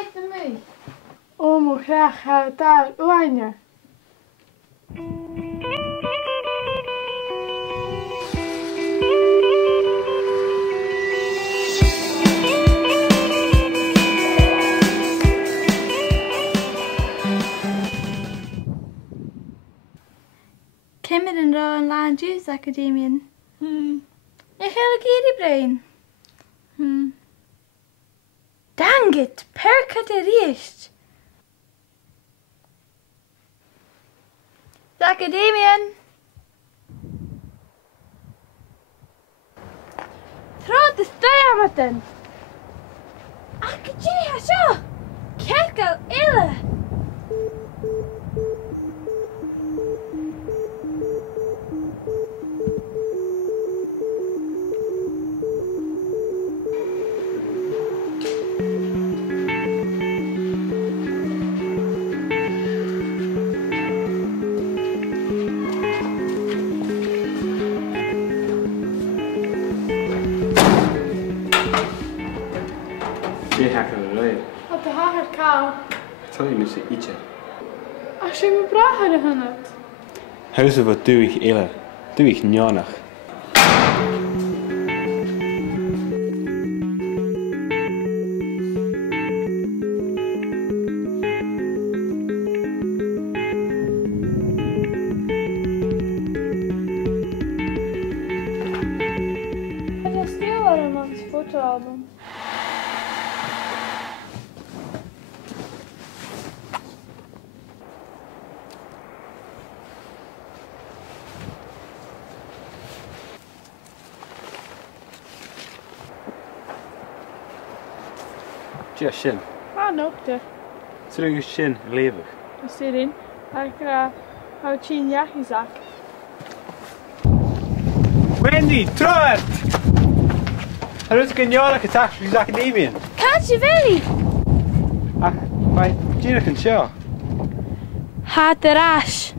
Kijk naar mij. Omo graag gaat daar oanje. Kimmer en Ro en Laan Juice Academie. Je hele kiri brain. Dang it, perka de riest. De Academie. Throw the stay met den. Ach, kje ha zo. Kijk al ille. Je gaat er rijden. Wat de hager kaal. Tel je dus ietsje. Als je me bracht er het. Huizen wat doe ik ille. Doe ik njanig. Het is stil aan ons fotoalbum. Tja, shin. Ah, nog de. Terug is shin, levig. Wat zit erin? Ik houd je een jachtzak. Wendy, terug! Er is een njanig gedacht voor de academie. Kaatje Willy. Ach, bij Gina kan show. Haat de raas.